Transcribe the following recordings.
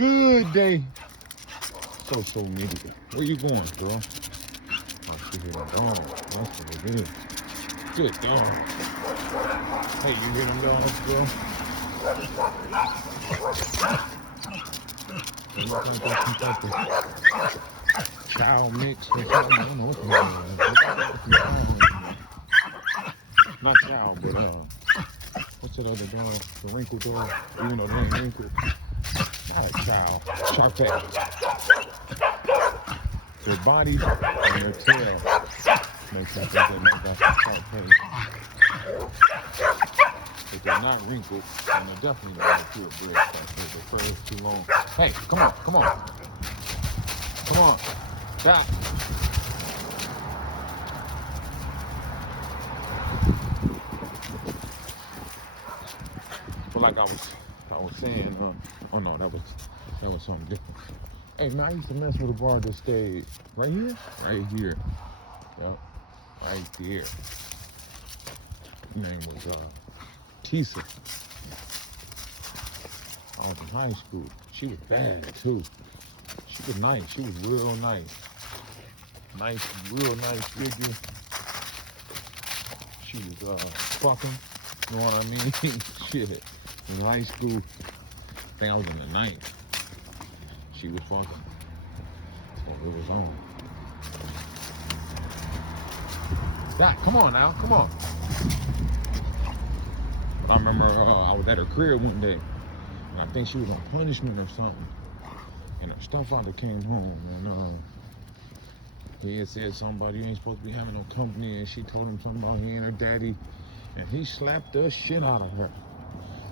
good day. So nigga. Where you going, girl? Oh, she hit a dog. That's what it is. Good dog. Hey, you hear them dogs, girl? They look like they some type of child mix or something. I don't know what the hell it is. Not child, but what's that other dog? The wrinkled dog. Even though they ain't wrinkled. Not a child. Sharpei. Their body and their tail makes them think they make like a Sharpei. If they're not wrinkled, then they're definitely not a pure blood Sharpei. Their fur is too long. Hey, come on. Come on. Stop. But like I was saying, oh no, that was something different. Hey man, I used to mess with a bar that stayed right here. Yep, right there. Her name was Tisa. I was in high school. She was bad too. She was nice. She was real nice. Real nice figure. She was fucking. You know what I mean? Shit. In high school, I think I was in the 9th. She was fucking. So it was on. Doc, come on now, come on. But I remember I was at her crib one day, and I think she was on punishment or something. And her stepfather came home, and he had said something about you ain't supposed to be having no company, and she told him something about he and her daddy, and he slapped the shit out of her.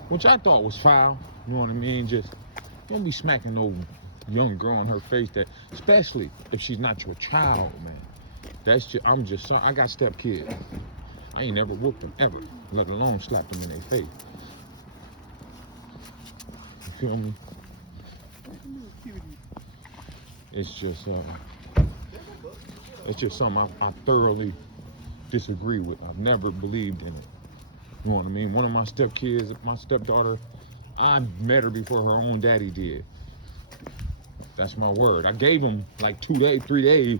Which I thought was foul, you know what I mean? Just don't be smacking no young girl in her face, that, especially if she's not your child, man. That's just, I'm just sorry. I got step kids. I ain't never whooped them ever, let alone slapped them in their face. You feel me? It's just something I thoroughly disagree with. I've never believed in it. You know what I mean? One of my stepkids, my stepdaughter, I met her before her own daddy did. That's my word. I gave him like 2 days, 3 days.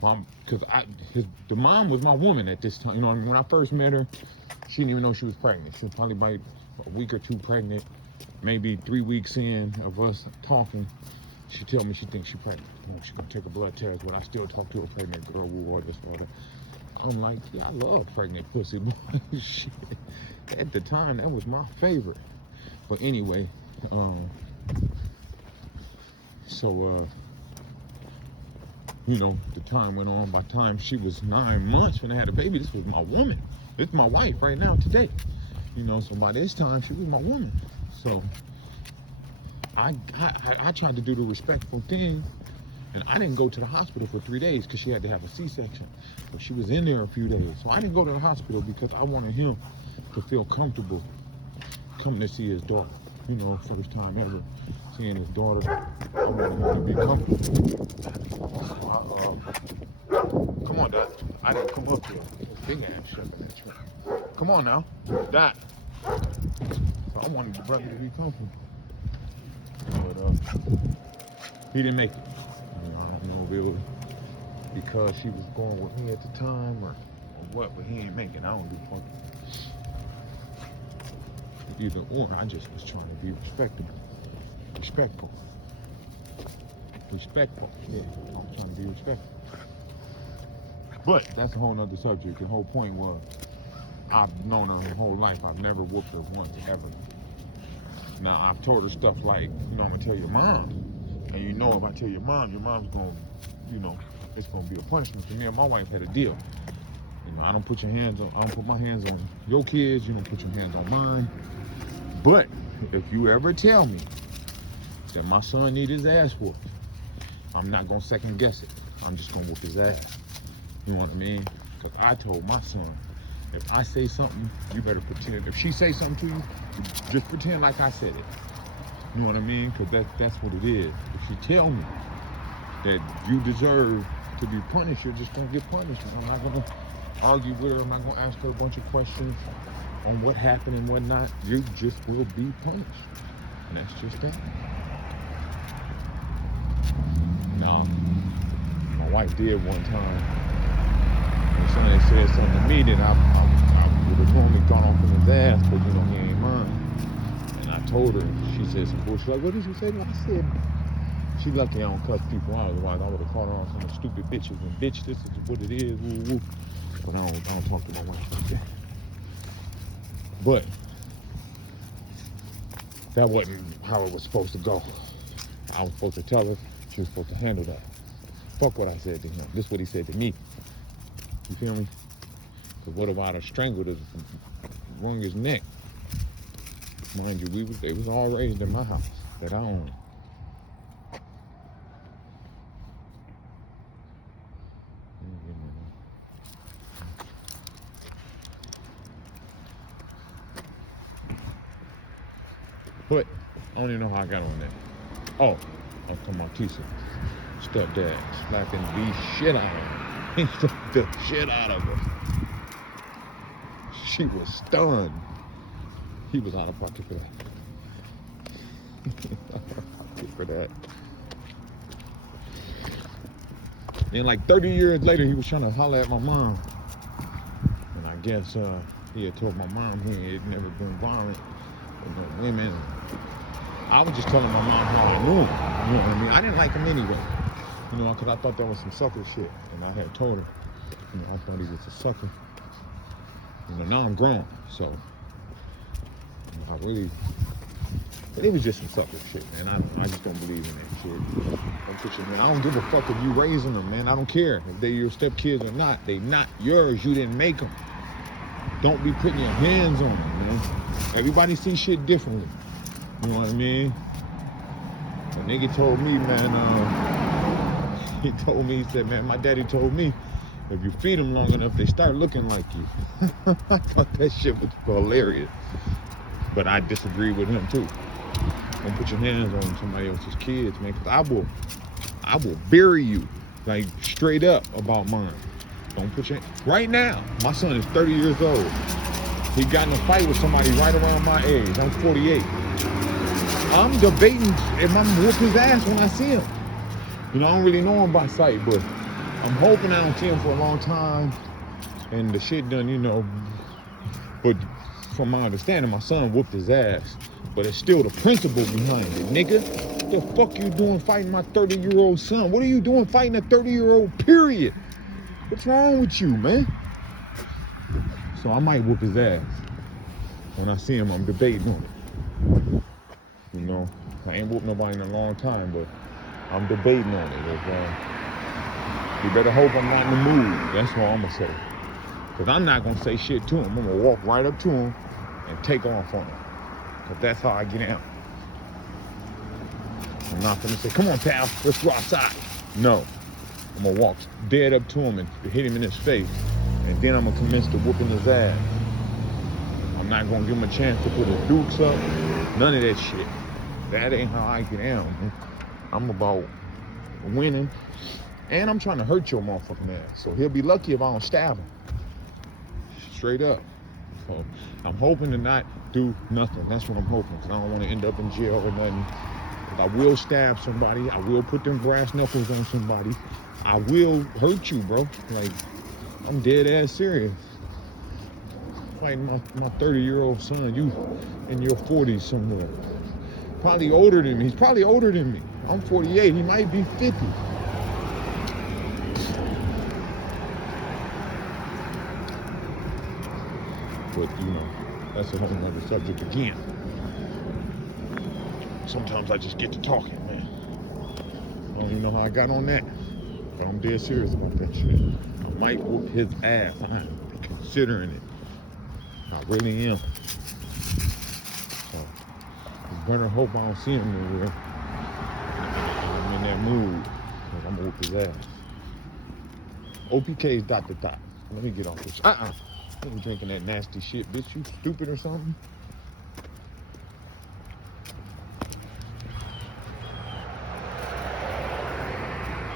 Because the mom was my woman at this time. You know, when I first met her, she didn't even know she was pregnant. She was probably about a week or two pregnant, maybe 3 weeks in of us talking. She tell me she thinks she's pregnant. You know, she's gonna take a blood test, but I still talk to a pregnant girl. All this, all that. I'm like, yeah, I love pregnant pussy, boy. Shit. At the time, that was my favorite. But anyway, you know, the time went on. By the time she was 9 months when I had a baby, this was my woman. This is my wife right now today. You know, so by this time, she was my woman. So I tried to do the respectful thing, and I didn't go to the hospital for 3 days because she had to have a C-section. But she was in there a few days. So I didn't go to the hospital because I wanted him to feel comfortable coming to see his daughter. You know, first time ever seeing his daughter. I wanted him to be comfortable. Come on, Dad. I didn't come up here. This big ass shut in that truck. Come on now, Dad. So I wanted the brother to be comfortable. But he didn't make it. You know, I don't know if it was because she was going with me at the time or what, but he ain't making it. I don't do fucking. Either or, I just was trying to be respectful. Yeah, I'm trying to be respectful. But that's a whole nother subject. The whole point was, I've known her whole life. I've never whooped her once, ever. Now, I've told her stuff like, you know, I'm gonna tell your mom. And you know, if I tell your mom's gonna, you know, it's gonna be a punishment. So me and my wife had a deal. You know, I don't put my hands on your kids, you don't put your hands on mine. But if you ever tell me that my son need his ass whooped, I'm not gonna second guess it. I'm just gonna whoop his ass. You know what I mean? Because I told my son, if I say something, you better pretend. If she say something to you, just pretend like I said it. You know what I mean? Because that's what it is. If she tell me that you deserve to be punished, you're just gonna get punished. I'm not gonna argue with her. I'm not gonna ask her a bunch of questions on what happened and what not. You just will be punished. And that's just that. No, my wife did one time. And somebody said something to me that I would have normally gone off in his ass, but you know, he ain't mine. And I told her, she said some bullshit. Like, what did you say? I said, she lucky I don't cuss people out, otherwise I would have called her on some stupid bitches and bitch, this is what it is, woo woo. But I don't talk to my wife like that. But that wasn't how it was supposed to go. I was supposed to tell her, she was supposed to handle that. Fuck what I said to him. This is what he said to me. You feel me? Because what if I'd have strangled his, wrung his neck? Mind you, they was all raised in my house that I own. But I don't even know how I got on that. Oh, I'm talking about Tisa. Stepdad slapping the shit out of her. He slapped the shit out of her. She was stunned. He was out of pocket for that. Out of pocket for that. Then like 30 years later, he was trying to holler at my mom. And I guess he had told my mom he had never been violent with no women. I was just telling my mom how I knew him. You know what I mean? I didn't like him anyway. You know, because I thought that was some sucker shit. And I had told her, you know, I thought he was a sucker. You know, now I'm grown. So, you know, it was just some sucker shit, man. I just don't believe in that shit. I don't give a fuck if you raising them, man. I don't care if they're your stepkids or not. They not yours. You didn't make them. Don't be putting your hands on them, man. Everybody sees shit differently. You know what I mean? A nigga told me, man, he told me, he said, man, my daddy told me, if you feed them long enough, they start looking like you. I thought that shit was hilarious. But I disagree with him too. Don't put your hands on somebody else's kids, man, because I will bury you, like, straight up about mine. Don't put your, right now, my son is 30 years old. He got in a fight with somebody right around my age. I'm 48. I'm debating if I'm gonna whoop his ass when I see him. You know, I don't really know him by sight, but I'm hoping I don't see him for a long time. And the shit done, you know, but from my understanding, my son whooped his ass. But it's still the principle behind it, nigga. What the fuck you doing fighting my 30-year-old son? What are you doing fighting a 30-year-old, period? What's wrong with you, man? So I might whoop his ass. When I see him, I'm debating on it. You know, I ain't whooped nobody in a long time, but I'm debating on it. You better hope I'm not in the mood. That's what I'm gonna say. Because I'm not gonna say shit to him. I'm gonna walk right up to him and take off on him. Because that's how I get out. I'm not gonna say, come on, pal, let's go outside. No. I'm gonna walk dead up to him and hit him in his face. And then I'm gonna commence to whooping his ass. I'm not gonna give him a chance to put his dukes up. None of that shit. That ain't how I get out, man. I'm about winning. And I'm trying to hurt your motherfucking ass. So he'll be lucky if I don't stab him. Straight up. So I'm hoping to not do nothing. That's what I'm hoping. Because I don't want to end up in jail or nothing. I will stab somebody. I will put them brass knuckles on somebody. I will hurt you, bro. Like, I'm dead ass serious. Fighting my 30-year-old son. You in your 40s somewhere. Probably older than me. He's probably older than me. I'm 48. He might be 50. But, you know, that's a whole nother subject again. Sometimes I just get to talking, man. I don't even know how I got on that. But I'm dead serious about that shit. I might whoop his ass. I'm considering it. I really am. So, you better hope I don't see him anywhere. I'm in that mood. Because I'm gonna whoop his ass. OPK is ... Let me get off this. You drinking that nasty shit, bitch. You stupid or something?